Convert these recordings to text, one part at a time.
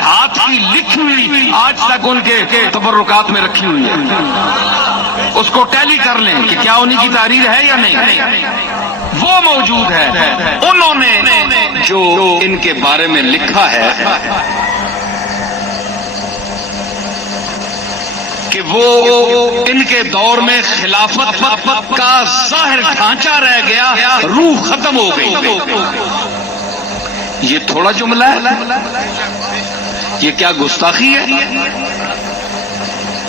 ہاتھ کی لکھی ہوئی آج تک ان کے تبرکات میں رکھی ہوئی ہے، اس کو ٹیلی کر لیں کہ کیا انہی کی تحریر ہے یا نہیں، وہ موجود ہے۔ انہوں نے جو ان کے بارے میں لکھا ہے کہ وہ ان کے دور میں خلافت کا ظاہر ڈھانچہ رہ گیا، روح ختم ہو گئی، یہ تھوڑا جملہ ہے؟ یہ کیا گستاخی ہے؟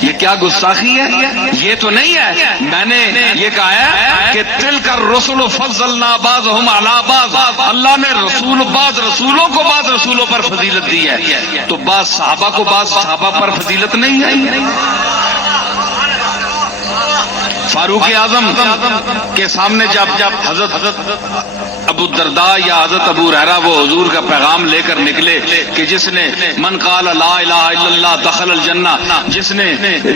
یہ کیا گستاخی ہے؟ یہ تو نہیں ہے۔ میں نے یہ کہا ہے کہ تلک الرسل فضلنا بعضهم علی بعض، اللہ نے بعض رسولوں کو بعض رسولوں پر فضیلت دی ہے، تو بعض صحابہ کو بعض صحابہ پر فضیلت نہیں ہے۔ فاروق اعظم کے سامنے جب حضرت ابو الدرداء یا حضرت ابو ہریرہ وہ حضور کا پیغام لے کر نکلے کہ جس نے من قال لا الہ الا اللہ دخل الجنہ، جس نے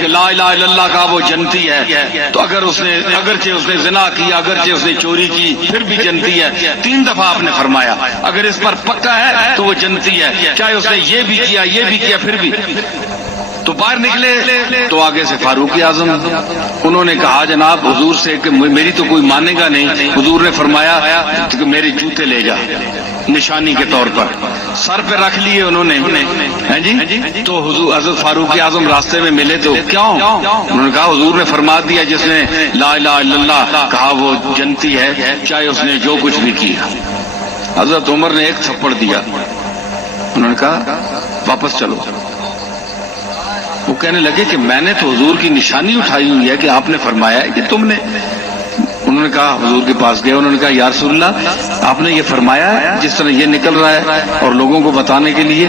لا الہ الا اللہ کہا وہ جنتی ہے، تو اگرچہ اس نے زنا کیا، اگرچہ اس نے چوری کی، پھر بھی جنتی ہے۔ 3 دفعہ آپ نے فرمایا اگر اس پر پکا ہے تو وہ جنتی ہے، چاہے اس نے یہ بھی کیا پھر بھی۔ تو باہر نکلے تو آگے سے فاروق اعظم، انہوں نے کہا جناب حضور سے کہ میری تو کوئی مانے گا نہیں۔ حضور نے فرمایا کہ میرے جوتے لے جا، نشانی کے طور پر سر پہ رکھ لیے انہوں نے، ہیں جی؟ تو حضرت فاروق اعظم راستے میں ملے تو کیوں؟ انہوں نے کہا حضور نے فرما دیا جس نے لا الہ الا اللہ کہا وہ جنتی ہے، چاہے اس نے جو کچھ بھی کیا۔ حضرت عمر نے ایک تھپڑ دیا، انہوں نے کہا واپس چلو۔ وہ کہنے لگے کہ میں نے تو حضور کی نشانی اٹھائی ہوئی ہے کہ آپ نے فرمایا ہے کہ تم نے۔ انہوں نے کہا حضور کے پاس گئے، انہوں نے کہا یا رسول اللہ آپ نے یہ فرمایا ہے جس طرح یہ نکل رہا ہے اور لوگوں کو بتانے کے لیے،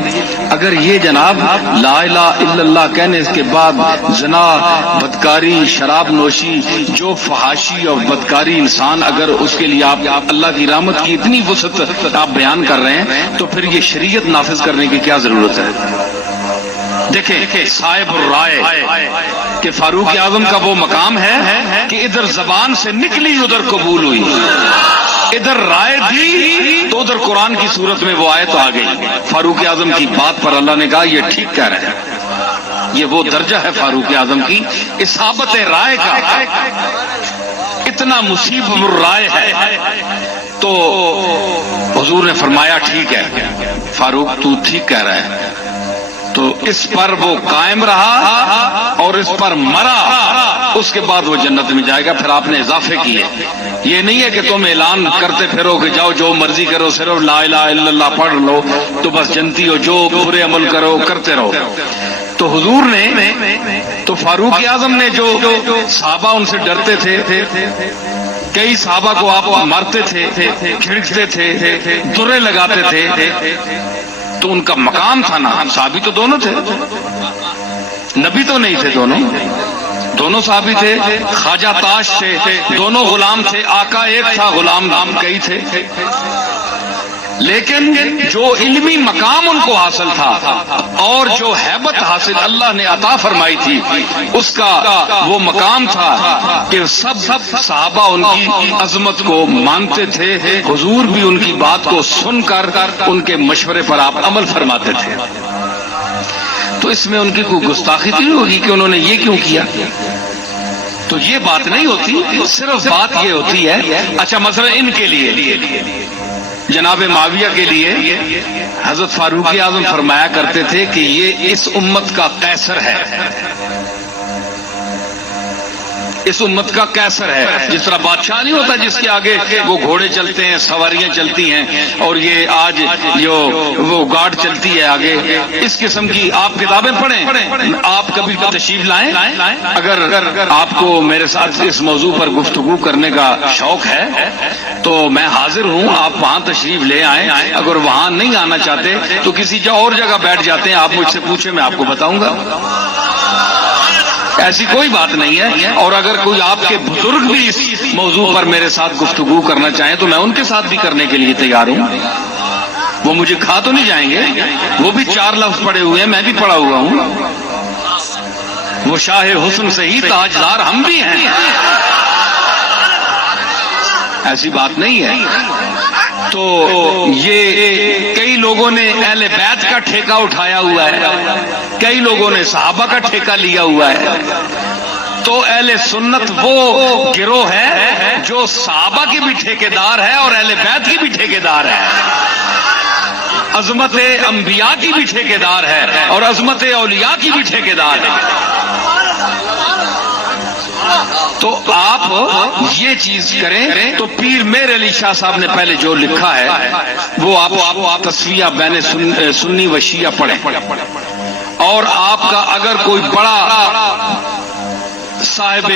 اگر یہ جناب لا الہ الا اللہ کہنے کے بعد زنا، بدکاری، شراب نوشی، جو فحاشی اور بدکاری انسان، اگر اس کے لیے آپ اللہ کی رحمت کی اتنی وسعت آپ بیان کر رہے ہیں تو پھر یہ شریعت نافذ کرنے کی کیا ضرورت ہے؟ دیکھیں صاحب الرائے کہ فاروق اعظم کا وہ مقام ہے کہ ادھر زبان سے نکلی ادھر قبول ہوئی، ادھر رائے دی تو ادھر قرآن کی صورت میں وہ آیت آ گئی۔ فاروق اعظم کی بات پر اللہ نے کہا یہ ٹھیک کہہ رہے ہیں۔ یہ وہ درجہ ہے فاروق اعظم کی اصابت رائے کا، اتنا مصیب الرائے ہے۔ تو حضور نے فرمایا ٹھیک ہے فاروق تو ٹھیک کہہ رہا ہے، تو اس پر وہ قائم رہا اور اس پر مرا، اس کے بعد وہ جنت میں جائے گا۔ پھر آپ نے اضافے کیے، یہ نہیں ہے کہ تم اعلان کرتے پھرو کہ جاؤ جو مرضی کرو، صرف لا الہ الا اللہ پڑھ لو تو بس جنتی ہو، جو برے عمل کرو کرتے رہو۔ تو حضور نے تو فاروق اعظم نے جو صحابہ ان سے ڈرتے تھے، کئی صحابہ کو آپ مارتے تھے، کھڑکتے تھے، درے لگاتے تھے، تو ان کا مقام تھا نا، صحابی تو دونوں تھے، نبی تو نہیں تھے، دونوں صحابی تھے، خواجہ تاش تھے، دونوں غلام تھے، آقا ایک تھا، غلام کئی تھے، لیکن جو علمی مقام ان کو حاصل تھا اور جو ہیبت حاصل اللہ نے عطا فرمائی تھی، اس کا وہ مقام تھا کہ سب صحابہ ان کی عظمت کو مانتے تھے، حضور بھی ان کی بات کو سن کر ان کے مشورے پر آپ عمل فرماتے تھے۔ تو اس میں ان کی کوئی گستاخی نہیں ہوگی کہ انہوں نے یہ کیوں کیا، تو یہ بات نہیں ہوتی، صرف بات یہ ہوتی ہے اچھا مثلا ان کے لیے جناب معاویہ کے لیے حضرت فاروق اعظم فرمایا کرتے تھے کہ یہ اس امت کا قیصر ہے، اس امت کا قیصر ہے۔ جس طرح بادشاہ نہیں ہوتا جس کے آگے وہ گھوڑے چلتے ہیں، سواریاں چلتی ہیں، اور یہ آج جو وہ گارڈ چلتی ہے آگے، اس قسم کی آپ کتابیں پڑھیں، آپ کبھی تشریف لائیں، اگر آپ کو میرے ساتھ اس موضوع پر گفتگو کرنے کا شوق ہے تو میں حاضر ہوں، آپ وہاں تشریف لے آئیں، اگر وہاں نہیں آنا چاہتے تو کسی اور جگہ بیٹھ جاتے ہیں، آپ مجھ سے پوچھیں میں آپ کو بتاؤں گا، ایسی کوئی بات نہیں ہے۔ اور اگر کوئی آپ کے بزرگ بھی اس موضوع پر میرے ساتھ گفتگو کرنا چاہیں تو میں ان کے ساتھ بھی کرنے کے لیے تیار ہوں، وہ مجھے کھا تو نہیں جائیں گے، وہ بھی 4 لفظ پڑے ہوئے ہیں، میں بھی پڑھا ہوا ہوں، وہ شاہ حسن سے ہی تاجدار ہم بھی ہیں، ایسی بات نہیں ہے۔ تو یہ کئی لوگوں نے اہل بیت کا ٹھیکہ اٹھایا ہوا ہے، کئی لوگوں نے صحابہ کا ٹھیکہ لیا ہوا ہے۔ تو اہل سنت وہ گروہ ہے جو صحابہ کی بھی ٹھیکیدار ہے اور اہل بیت کی بھی ٹھیکیدار ہے، عظمت انبیاء کی بھی ٹھیکیدار ہے اور عظمت اولیاء کی بھی ٹھیکیدار ہے۔ تو آپ یہ چیز کریں تو پیر میر علی شاہ صاحب نے پہلے جو لکھا ہے وہ آپ تصفیہ بین سنی و شیعہ پڑھیں، اور آپ کا اگر کوئی بڑا صاحب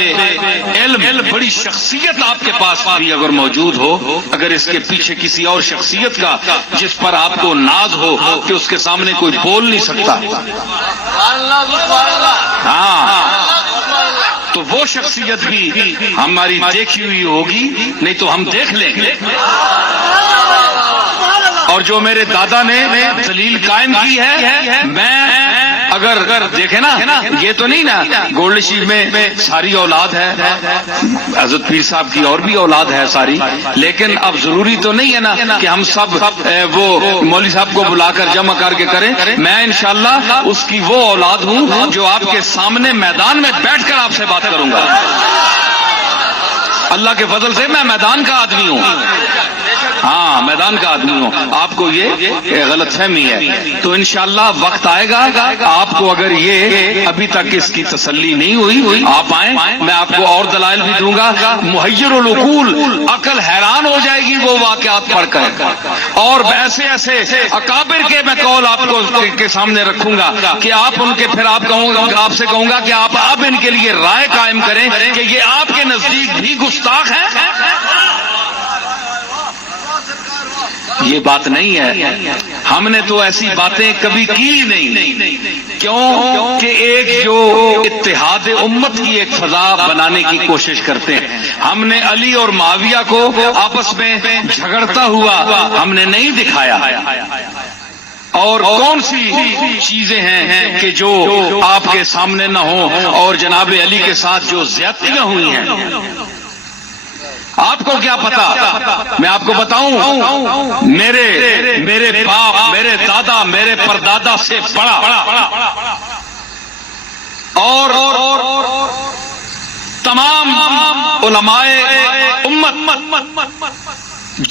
علم بڑی شخصیت آپ کے پاس بھی اگر موجود ہو، اگر اس کے پیچھے کسی اور شخصیت کا جس پر آپ کو ناز ہو کہ اس کے سامنے کوئی بول نہیں سکتا، ہاں، تو وہ شخصیت بھی ہماری دیکھی ہوئی ہوگی، نہیں تو ہم دیکھ لیں گے۔ اور جو میرے دادا نے دلیل قائم کی ہے، میں اگر دیکھیں نا، یہ تو نہیں نا گولڈ شیپ میں ساری اولاد ہے، حضرت پیر صاحب کی اور بھی اولاد ہے ساری، لیکن اب ضروری تو نہیں ہے نا کہ ہم سب وہ مولوی صاحب کو بلا کر جمع کر کے کریں۔ میں انشاءاللہ اس کی وہ اولاد ہوں جو آپ کے سامنے میدان میں بیٹھ کر آپ سے بات کروں گا۔ اللہ کے فضل سے میں میدان کا آدمی ہوں، ہاں میدان کا آدمی ہوں، آپ کو یہ غلط فہمی ہے۔ تو انشاءاللہ وقت آئے گا، آپ کو اگر یہ ابھی تک اس کی تسلی نہیں ہوئی، آپ آئیں، میں آپ کو اور دلائل بھی دوں گا۔ محیر العقول، عقل حیران ہو جائے گی وہ واقعات پڑھ کر، اور ایسے ایسے اکابر کے میں قول آپ کو کے سامنے رکھوں گا کہ آپ ان کے پھر آپ سے کہوں گا کہ آپ اب ان کے لیے رائے قائم کریں کہ یہ آپ کے نزدیک بھی گستاخ ہے۔ یہ بات نہیں ہے، ہم نے تو ایسی باتیں کبھی کی نہیں، کیوں کہ ایک جو اتحاد امت کی ایک فضا بنانے کی کوشش کرتے ہیں۔ ہم نے علی اور معاویہ کو آپس میں جھگڑتا ہوا ہم نے نہیں دکھایا، اور کون سی چیزیں ہیں کہ جو آپ کے سامنے نہ ہوں، اور جناب علی کے ساتھ جو زیادتیاں ہوئی ہیں آپ کو کیا پتا؟ میں آپ کو بتاؤں، میرے باپ، میرے دادا، میرے پردادا سے بڑا اور تمام علماء امت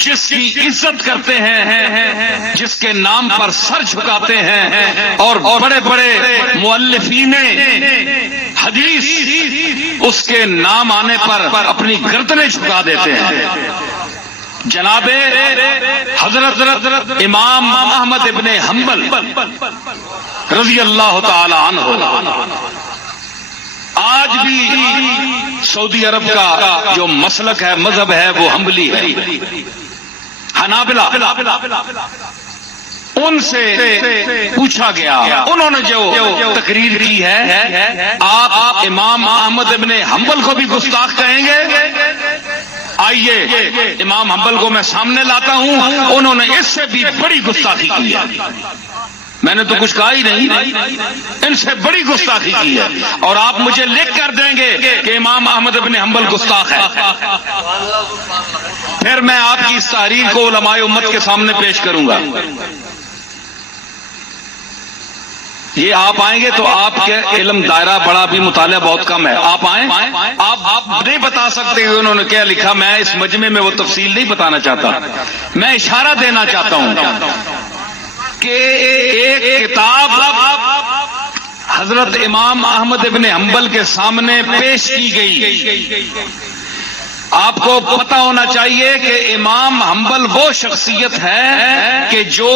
جس کی عزت کرتے ہیں، جس کے نام پر سر جھکاتے ہیں، اور بڑے بڑے مؤلفین حدیث اس کے نام آنے پر اپنی گردنیں جھکا دیتے ہیں، جناب حضرت امام احمد ابن حنبل رضی اللہ تعالی عنہ آج بھی سعودی عرب کا جو مسلک ہے، مذہب ہے، وہ حنبلی ہے، حنابلہ۔ ان سے پوچھا گیا، انہوں نے جو تقریر کی ہے، آپ امام احمد ابن حنبل کو بھی گستاخ کہیں گے؟ آئیے امام حنبل کو میں سامنے لاتا ہوں، انہوں نے اس سے بھی بڑی گستاخی کی ہے۔ میں نے تو کچھ کہا ہی نہیں، ان سے بڑی گستاخی کی ہے، اور آپ مجھے لکھ کر دیں گے کہ امام احمد ابن حنبل گستاخ ہے، پھر میں آپ کی اس تحریر کو علماء امت کے سامنے پیش کروں گا۔ یہ آپ آئیں گے تو آپ کے علم دائرہ بڑا بھی، مطالعہ بہت کم ہے، آپ آئیں، آپ نہیں بتا سکتے کہ انہوں نے کیا لکھا۔ میں اس مجمع میں وہ تفصیل نہیں بتانا چاہتا، میں اشارہ دینا چاہتا ہوں کہ ایک کتاب حضرت امام احمد ابن حنبل کے سامنے پیش کی گئی۔ آپ کو پتہ ہونا چاہیے کہ امام حنبل وہ شخصیت ہے کہ جو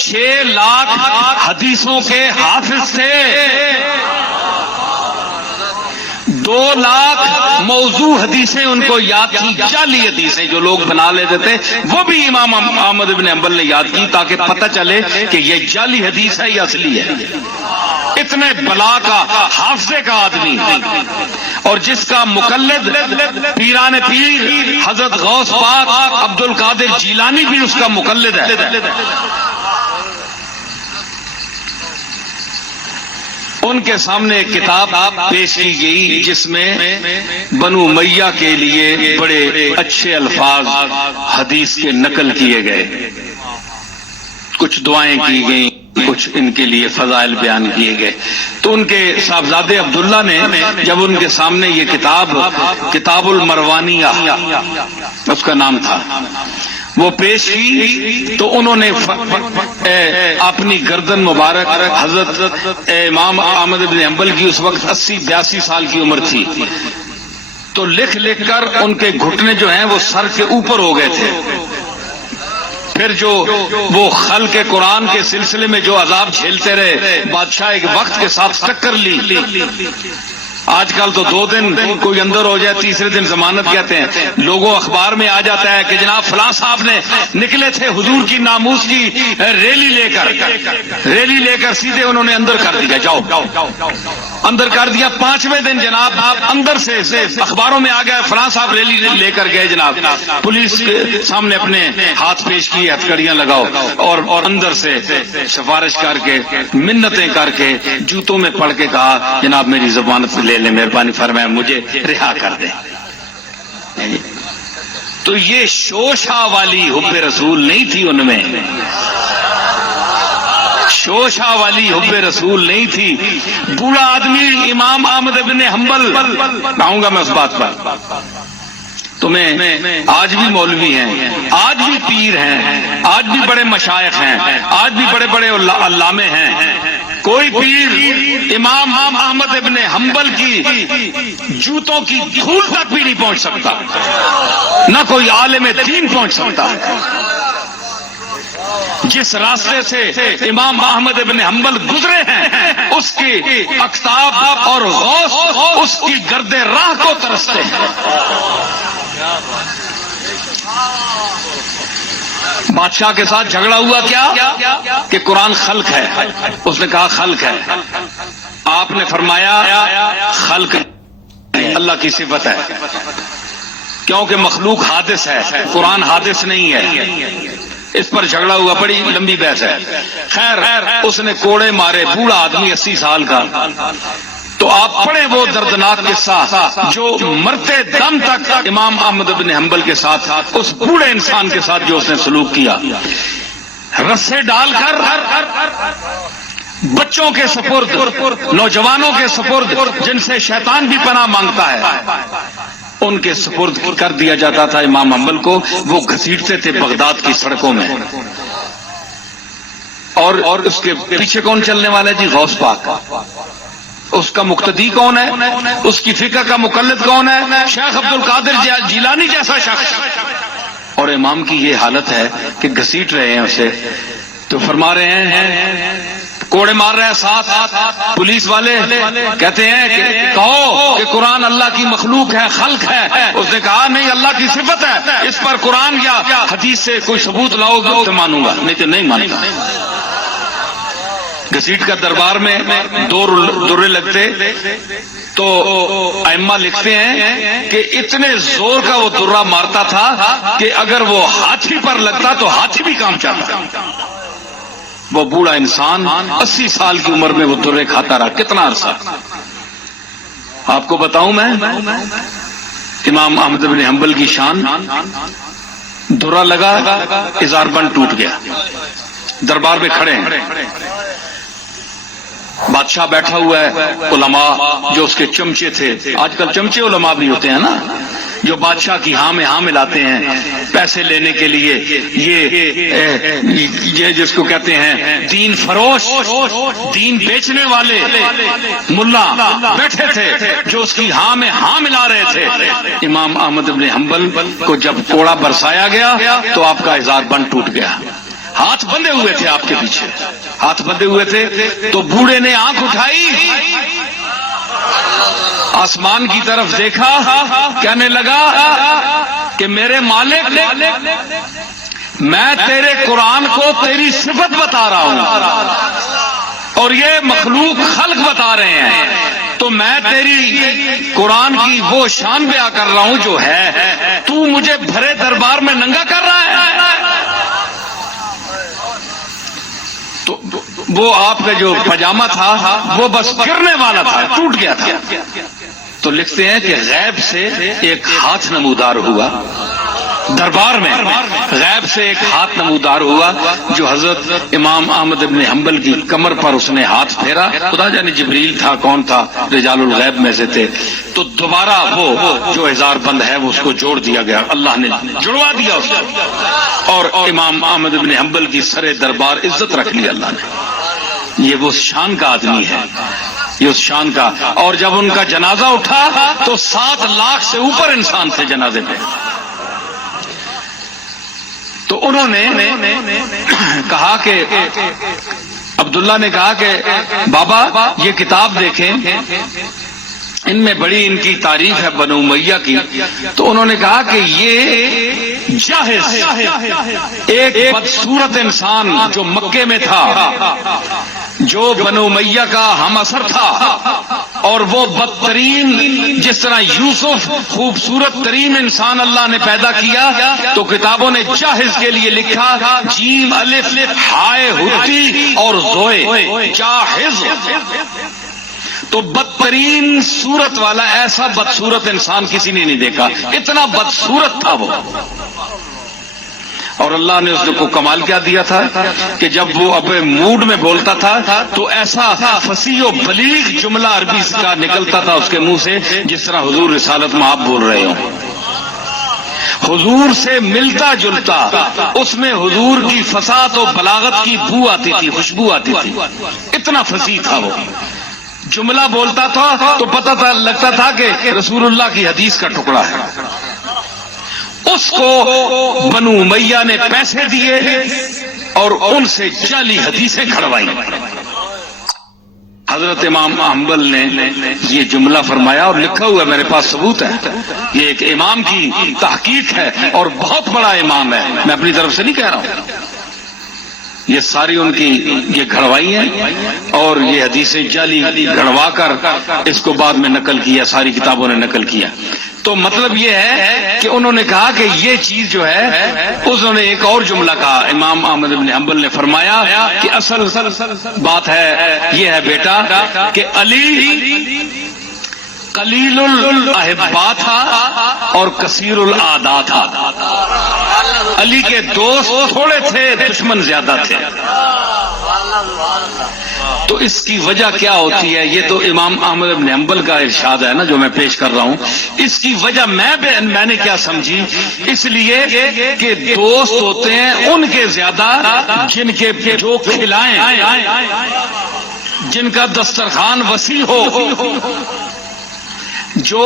6 لاکھ حدیثوں کے حافظ تھے، 2 لاکھ موضوع حدیثیں ان کو یاد تھی، جعلی حدیثیں جو لوگ بنا لیتے تھے، وہ بھی امام احمد ابن حنبل نے یاد کی تاکہ پتہ چلے کہ یہ جعلی حدیث ہے یا اصلی ہے۔ اتنے بلا کا، حافظے کا آدمی، اور جس کا مقلد پیران پیر حضرت غوث پاک عبد القادر جیلانی بھی اس کا مقلد ہے۔ ان کے سامنے ایک کتاب پیش کی گئی جس میں بنو امیہ کے لیے بڑے اچھے الفاظ حدیث کے نقل کیے گئے، کچھ دعائیں کی گئیں، کچھ ان کے لیے فضائل بیان کیے گئے۔ تو ان کے صاحبزادے عبداللہ نے جب ان کے سامنے یہ کتاب المروانیہ اس کا نام تھا وہ پیش کی، تو انہوں نے اپنی گردن مبارک، حضرت امام احمد بن حنبل کی اس وقت 80-82 سال کی عمر تھی، تو لکھ کر ان کے گھٹنے جو ہیں وہ سر کے اوپر ہو گئے تھے۔ پھر جو وہ خلق قرآن کے سلسلے میں جو عذاب جھیلتے رہے، بادشاہ ایک وقت کے ساتھ ٹکر لی۔ آج کل تو 2 دن کوئی اندر ہو جائے، تیسرے دن ضمانت کہتے ہیں، لوگوں اخبار میں آ جاتا ہے کہ جناب فلاں صاحب نے نکلے تھے حضور کی ناموس کی ریلی لے کر سیدھے انہوں نے اندر کر دیا، جاؤ اندر کر دیا۔ 5ویں دن جناب اندر سے اخباروں میں آ گیا فلاں صاحب ریلی لے کر گئے، جناب پولیس کے سامنے اپنے ہاتھ پیش کیے، ہتھکڑیاں لگاؤ، اور اندر سے سفارش کر کے منتیں کر کے جوتوں میں پڑھ کے کہا جناب میری ضمانت لے لیں، مہربانی فرمائے مجھے رہا کر دیں۔ تو یہ شوشہ والی حب رسول نہیں تھی ان میں، شوشہ والی حب رسول نہیں تھی۔ بوڑھا آدمی امام احمد بن حنبل، آؤں گا میں اس بات پر، تمہیں آج بھی مولوی ہیں، آج بھی پیر ہیں، آج بھی بڑے مشائخ ہیں، آج بھی بڑے بڑے علامے ہیں، کوئی پیر امام احمد ابن حنبل کی جوتوں کی دھول تک بھی نہیں پہنچ سکتا، نہ کوئی عالم دین پہنچ سکتا۔ جس راستے سے امام احمد ابن حنبل گزرے ہیں اس کی اقطاب اور غوث اس کی گرد راہ کو ترستے ہیں۔ بادشاہ کے ساتھ جھگڑا ہوا کیا کہ قرآن خلق ہے، اس نے کہا خلق ہے، آپ نے فرمایا خلق اللہ کی صفت ہے، کیونکہ مخلوق حادث ہے، قرآن حادث نہیں ہے۔ اس پر جھگڑا ہوا، بڑی لمبی بحث ہے۔ خیر اس نے کوڑے مارے، بوڑھا آدمی 80 سال کا۔ تو آپ پڑھیں وہ دردناک قصہ جو مرتے دم تک امام احمد بن حنبل کے ساتھ، اس بوڑھے انسان کے ساتھ جو اس نے سلوک کیا، رسے ڈال کر بچوں کے سپرد، نوجوانوں کے سپرد، جن سے شیطان بھی پناہ مانگتا ہے، ان کے سپرد کر دیا جاتا تھا امام حنبل کو۔ وہ گھسیٹتے تھے بغداد کی سڑکوں میں، اور اس کے پیچھے کون چلنے والا ہے جی؟ غوث پاک۔ اس کا مقتدی کون ہے؟ اس کی فقہ کا مقلد کون ہے؟ شیخ عبد القادر جیلانی جیسا شخص۔ اور امام کی یہ حالت ہے کہ گھسیٹ رہے ہیں اسے، تو فرما رہے ہیں، کوڑے مار رہے ہیں ساتھ، پولیس والے کہتے ہیں کہ کہو کہ قرآن اللہ کی مخلوق ہے، خلق ہے۔ اس نے کہا نہیں، اللہ کی صفت ہے، اس پر قرآن یا حدیث سے کوئی ثبوت لاؤ گے تو مانوں گا، نہیں تو نہیں مانوں گا۔ گھسیٹ کا دربار میں 2 درے لگتے، تو ائمہ لکھتے ہیں کہ اتنے زور کا وہ درہ مارتا تھا کہ اگر وہ ہاتھی پر لگتا تو ہاتھی بھی کام چاہتا۔ وہ بوڑھا انسان 80 سال کی عمر میں وہ درے کھاتا رہا، کتنا عرصہ؟ آپ کو بتاؤں میں امام احمد بن حنبل کی شان، درہ لگا، ازار بند ٹوٹ گیا، دربار میں کھڑے ہیں، بادشاہ بیٹھا ہوا ہے، علماء جو اس کے چمچے تھے، آج کل چمچے علماء بھی ہوتے ہیں نا، جو بادشاہ کی ہاں میں ہاں ملاتے ہیں پیسے لینے کے لیے، یہ جس کو کہتے ہیں دین فروش، دین بیچنے والے ملا بیٹھے تھے جو اس کی ہاں میں ہاں ملا رہے تھے۔ امام احمد بن حنبل کو جب کوڑا برسایا گیا تو آپ کا ازار بند ٹوٹ گیا، ہاتھ بندھے ہوئے تھے، آپ کے پیچھے ہاتھ بندھے ہوئے تھے۔ تو بوڑھے نے آنکھ اٹھائی، آسمان کی طرف دیکھا، کہنے لگا کہ میرے مالک، میں تیرے قرآن کو تیری صفت بتا رہا ہوں اور یہ مخلوق خلق بتا رہے ہیں، تو میں تیری قرآن کی وہ شان بیان کر رہا ہوں جو ہے، تو مجھے بھرے دربار میں ننگا کر رہا ہے۔ وہ آپ کا جو پاجامہ تھا وہ بس گرنے والا تھا، ٹوٹ گیا تھا. تو لکھتے ہیں کہ غیب سے ایک ہاتھ نمودار ہوا دربار میں، غیب سے ایک ہاتھ نمودار ہوا جو حضرت امام احمد بن حنبل کی کمر پر اس نے ہاتھ پھیرا. خدا جانے جبریل تھا، کون تھا، رجال الغیب میں سے تھے. تو دوبارہ وہ جو ہزار بند ہے وہ اس کو جوڑ دیا گیا، اللہ نے جڑوا دیا اس کو، اور امام احمد بن حنبل کی سر دربار عزت رکھ لی اللہ نے. یہ وہ شان کا آدمی ہے، یہ اس شان کا. اور جب ان کا جنازہ اٹھا تو 7 لاکھ سے اوپر انسان تھے جنازے میں. تو انہوں نے کہا کہ عبداللہ نے کہا کہ بابا یہ کتاب دیکھیں، ان میں بڑی ان کی تعریف ہے بنو امیہ کی. تو انہوں نے کہا کہ یہ جاہز ایک بدصورت انسان جو مکے میں تھا، جو بنو امیہ کا ہم اثر تھا، اور وہ بدترین، جس طرح یوسف خوبصورت ترین انسان اللہ نے پیدا کیا، تو کتابوں نے جاہز کے لیے لکھا جیم الف ہائے ہوتی اور زوئے جاہز. تو بدترین صورت والا، ایسا بدصورت انسان کسی نے نہیں دیکھا، اتنا بدصورت تھا وہ. اور اللہ نے اس کو کمال کیا دیا تھا کہ جب وہ اپنے موڈ میں بولتا تھا تو ایسا فصیح و بلیغ جملہ عربی کا نکلتا تھا اس کے منہ سے جس طرح حضور رسالت میں آپ بول رہے ہوں. حضور سے ملتا جلتا، اس میں حضور کی فصاحت و بلاغت کی بو آتی تھی، خوشبو آتی تھی، اتنا فصیح تھا وہ. جملہ بولتا تھا تو پتہ تھا، لگتا تھا کہ رسول اللہ کی حدیث کا ٹکڑا ہے. اس کو بنو امیہ نے پیسے دیے اور ان سے جعلی حدیثیں کھڑوائی. حضرت امام حنبل نے یہ جملہ فرمایا اور لکھا ہوا میرے پاس ثبوت ہے. یہ ایک امام کی تحقیق ہے اور بہت بڑا امام ہے، میں اپنی طرف سے نہیں کہہ رہا ہوں. یہ ساری ان کی یہ گھڑوائی ہیں اور یہ حدیثیں جعلی گھڑوا کر اس کو بعد میں نقل کیا، ساری کتابوں نے نقل کیا. تو مطلب یہ ہے کہ انہوں نے کہا کہ یہ چیز جو ہے، انہوں نے ایک اور جملہ کہا. امام احمد بن حنبل نے فرمایا کہ اصل بات ہے یہ ہے بیٹا کہ علی قلیل الاحبا تھا اور کثیر الاعداء تھا. علی کے دوست تھوڑے تھے، دشمن زیادہ تھے. تو اس کی وجہ کیا ہوتی ہے؟ یہ تو امام احمد بن حنبل کا ارشاد ہے نا جو میں پیش کر رہا ہوں. اس کی وجہ میں نے کیا سمجھی، اس لیے کہ دوست ہوتے ہیں ان کے زیادہ جن کے جو کھلائیں، جن کا دسترخوان وسیع ہو، جو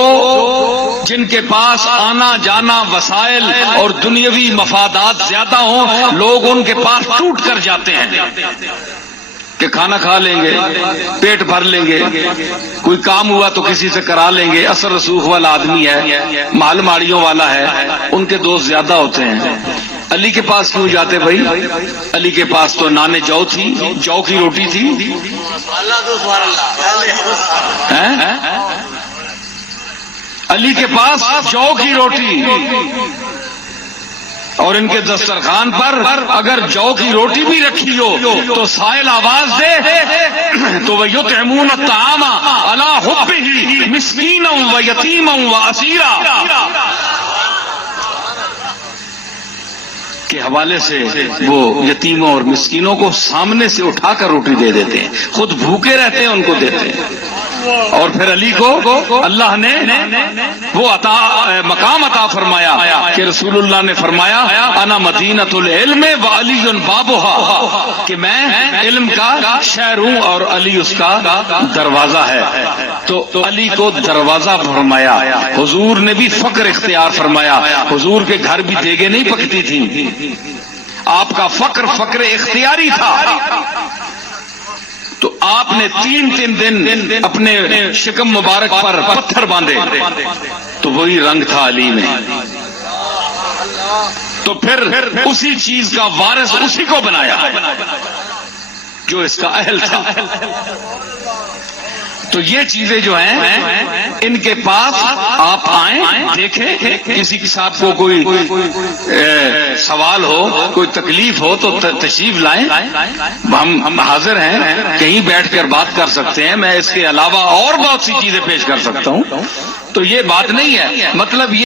جن کے پاس آنا جانا وسائل اور دنیاوی مفادات زیادہ ہوں، لوگ ان کے پاس ٹوٹ کر جاتے ہیں کہ کھانا کھا لیں گے، پیٹ بھر لیں گے، کوئی کام ہوا تو کسی سے کرا لیں گے. اثر رسوخ والا آدمی ہے، مال ماڑیوں والا ہے، ان کے دوست زیادہ ہوتے ہیں. علی کے پاس کیوں جاتے بھائی؟ علی کے پاس تو نان جو تھی، جو کی روٹی تھی. علی کے پاس جو کی روٹی، اور ان کے دسترخوان پر اگر جو کی روٹی بھی رکھی ہو تو سائل آواز دے تو وَيُطْعِمُونَ الطَّعَامَ عَلَىٰ حُبِّهِ مِسْكِينًا وَيَتِيمًا وَأَسِيرًا کے حوالے سے وہ یتیموں اور مسکینوں کو سامنے سے اٹھا کر روٹی دے دیتے ہیں، خود بھوکے رہتے ہیں ان کو دیتے ہیں. اور پھر علی کو اللہ نے وہ مقام عطا فرمایا کہ رسول اللہ نے فرمایا انا مدینۃ العلم وعلی بابها، کہ میں علم کا شہر ہوں اور علی اس کا دروازہ ہے. تو علی کو دروازہ فرمایا. حضور نے بھی فقر اختیار فرمایا. حضور کے گھر بھی دیگیں نہیں پکتی تھی، آپ کا فقر اختیاری تھا. تو آپ نے 3 دن اپنے شکم مبارک پر پتھر باندھے تو وہی رنگ تھا علی میں. تو پھر اسی چیز کا وارث اسی کو بنایا جو اس کا اہل تھا. تو یہ چیزیں جو ہیں ان کے پاس آپ آئیں، دیکھیں، کسی صاحب کو کوئی سوال ہو، کوئی تکلیف ہو تو تشریف لائیں، ہم حاضر ہیں، کہیں بیٹھ کر بات کر سکتے ہیں، میں اس کے علاوہ اور بہت سی چیزیں پیش کر سکتا ہوں، تو یہ بات نہیں ہے، مطلب یہ